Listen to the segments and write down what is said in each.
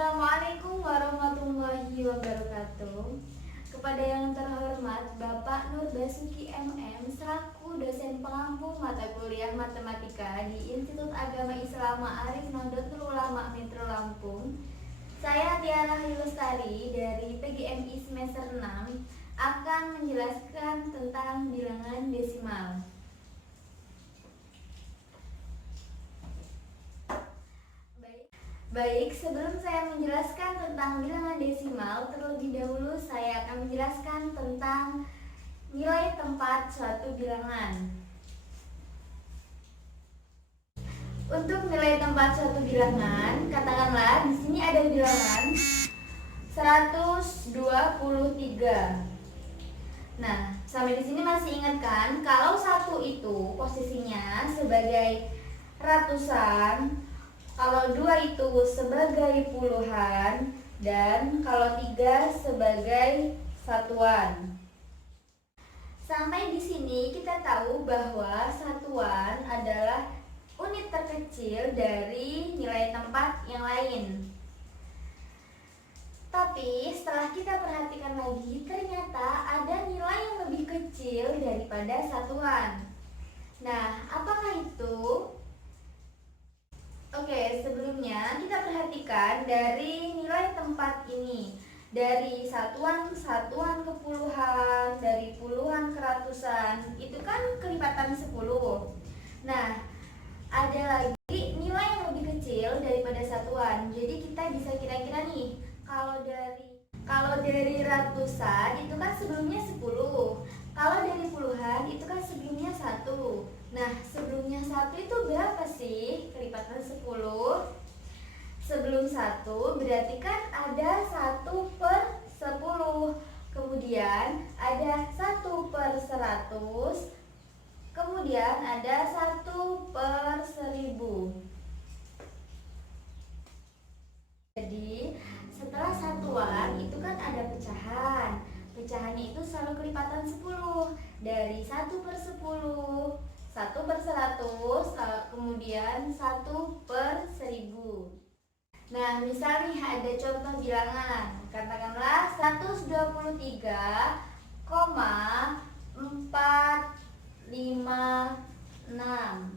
Assalamualaikum warahmatullahi wabarakatuh. Kepada yang terhormat Bapak Nur Basuki MM selaku dosen pengampu mata kuliah matematika di Institut Agama Islam Ma'arif Nahdlatul Ulama Metro Lampung, saya Tiara Hilustari dari PGMI semester 6 akan menjelaskan tentang bilangan desimal. Baik, sebelum saya menjelaskan tentang bilangan desimal, terlebih dahulu saya akan menjelaskan tentang nilai tempat suatu bilangan. Untuk nilai tempat suatu bilangan, katakanlah di sini ada bilangan 123. Nah, sampai di sini masih ingat kan? Kalau 1 itu posisinya sebagai ratusan, kalau 2 itu sebagai puluhan, dan kalau 3 sebagai satuan. Sampai di sini kita tahu bahwa satuan adalah unit terkecil dari nilai tempat yang lain. Tapi setelah kita perhatikan lagi, ternyata ada nilai yang lebih kecil daripada satuan. Nah, apakah itu? Oke, sebelumnya kita perhatikan dari nilai tempat ini. Dari satuan ke puluhan, dari puluhan ke ratusan, itu kan kelipatan 10. Nah, ada lagi nilai yang lebih kecil daripada satuan. Jadi kita bisa kira-kira nih, kalau dari ratusan itu kan sebelumnya 10. Kalau dari puluhan itu kan sebelumnya 1. Nah, sebelumnya 1 itu berapa sih? Kelipatan 10. Sebelum 1 berarti kan ada 1/10. Kemudian ada 1/100. Kemudian ada 1/1000. Jadi, setelah satuan itu kan ada pecahan. Pecahannya itu selalu kelipatan 10. Dari 1/10, 1/100, kemudian 1/1000. Nah, misal nih ada contoh bilangan. Katakanlah 123,456.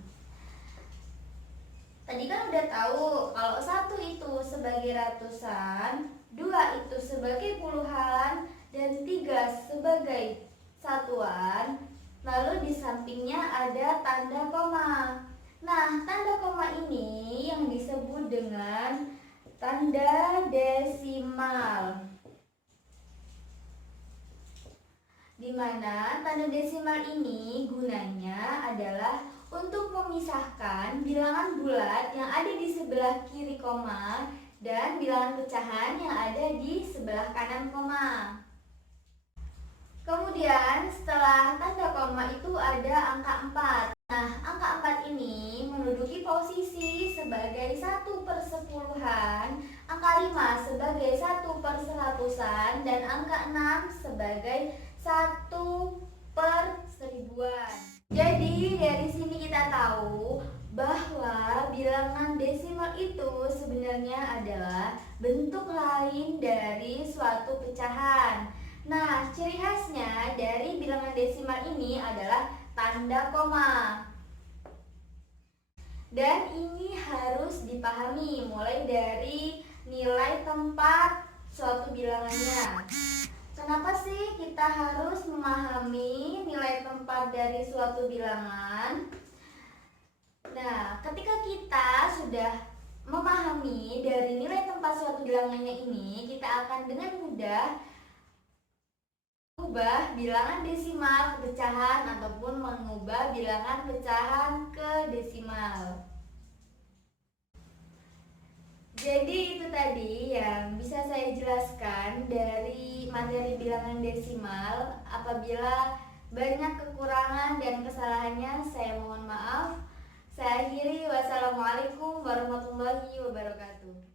Tadi kan udah tahu kalau 1 itu sebagai ratusan, 2 itu sebagai puluhan, dan 3 sebagai satuan. Lalu di sampingnya ada tanda koma. Nah, tanda koma ini yang disebut dengan tanda desimal. Di mana tanda desimal ini gunanya adalah untuk memisahkan bilangan bulat yang ada di sebelah kiri koma dan bilangan pecahan yang ada di sebelah kanan koma. Kemudian setelah tanda koma itu ada angka 4. Nah, angka 4 ini menduduki posisi sebagai 1/10-an, angka 5 sebagai 1/100-an, dan angka 6 sebagai 1/1000-an. Jadi dari sini kita tahu bahwa bilangan desimal itu sebenarnya adalah bentuk lain dari suatu pecahan. Nah, ciri khasnya dari bilangan desimal ini adalah tanda koma. Dan ini harus dipahami mulai dari nilai tempat suatu bilangannya. Kenapa sih kita harus memahami nilai tempat dari suatu bilangan? Nah, ketika kita sudah memahami dari nilai tempat suatu bilangannya ini, kita akan dengan mudah mengubah bilangan desimal ke pecahan ataupun mengubah bilangan pecahan ke desimal. Jadi itu tadi yang bisa saya jelaskan dari materi bilangan desimal. Apabila banyak kekurangan dan kesalahannya, saya mohon maaf. Saya akhiri, wassalamualaikum warahmatullahi wabarakatuh.